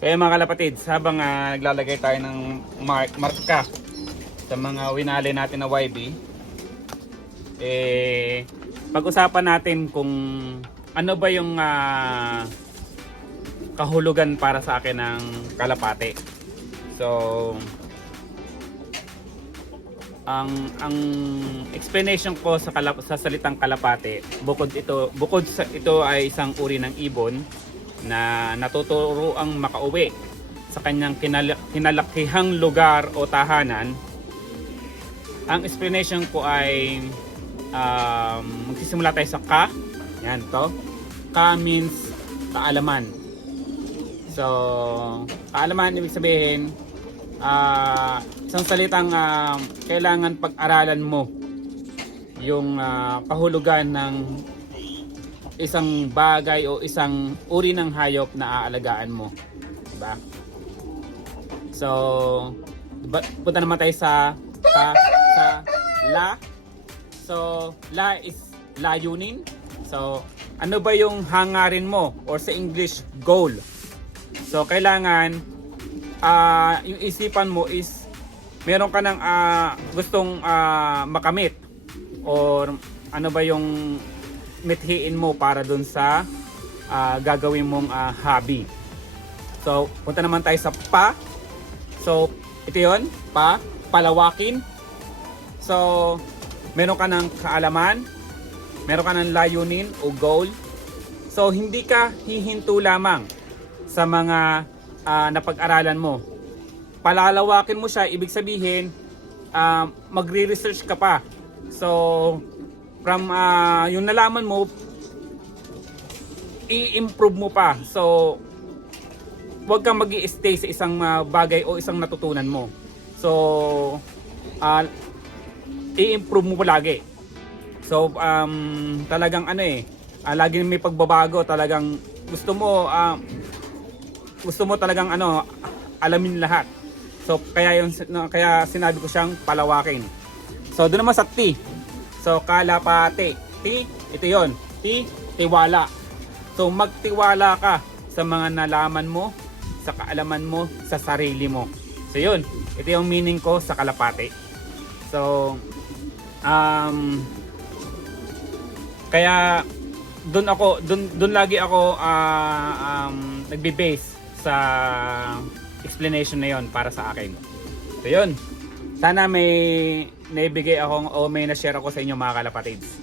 Kaya mga kalapatids, habang naglalagay tayo ng marka sa mga winali natin na YB, pag-usapan natin kung ano ba yung kahulugan para sa akin ng kalapate. So, ang explanation ko sa salitang kalapate, bukod sa ito ay isang uri ng ibon na natuturo ang makauwi sa kanyang kinalakihang lugar o tahanan. Ang explanation ko ay magsisimula tayo sa ka. Yan to. Ka means kaalaman. So, kaalaman ibig sabihin isang salitang kailangan pag-aralan mo yung kahulugan ng isang bagay o isang uri ng hayop na aalagaan mo, diba? So, punta naman tayo sa la. So, la is layunin. So, ano ba yung hangarin mo, or sa English, goal? So, kailangan yung isipan mo is meron ka ng gustong makamit, or ano ba yung mithiin mo para dun sa gagawin mong hobby. So, punta naman tayo sa pa. So, ito yun, palawakin. So, meron ka ng kaalaman, meron ka ng layunin o goal. So, hindi ka hihinto lamang sa mga napag-aralan mo. Palalawakin mo siya, ibig sabihin, magre-research ka pa. So, from yung nalaman mo, i-improve mo pa. So, huwag kang mag-i-stay sa isang bagay o isang natutunan mo. So, i-improve mo palagi. So, talagang lagi may pagbabago. Talagang gusto mo talagang alamin lahat. So, kaya sinabi ko siyang palawakin. So, doon naman sa T. So, kalapate. T, ito yon. T, tiwala. So, magtiwala ka sa mga nalaman mo, sa kaalaman mo, sa sarili mo. So, yun. Ito yung meaning ko sa kalapate. So, kaya doon lagi ako nagbe-base sa explanation na yon para sa akin. So, yun. Sana may naibigay ako o may na-share ako sa inyo mga kalapatids.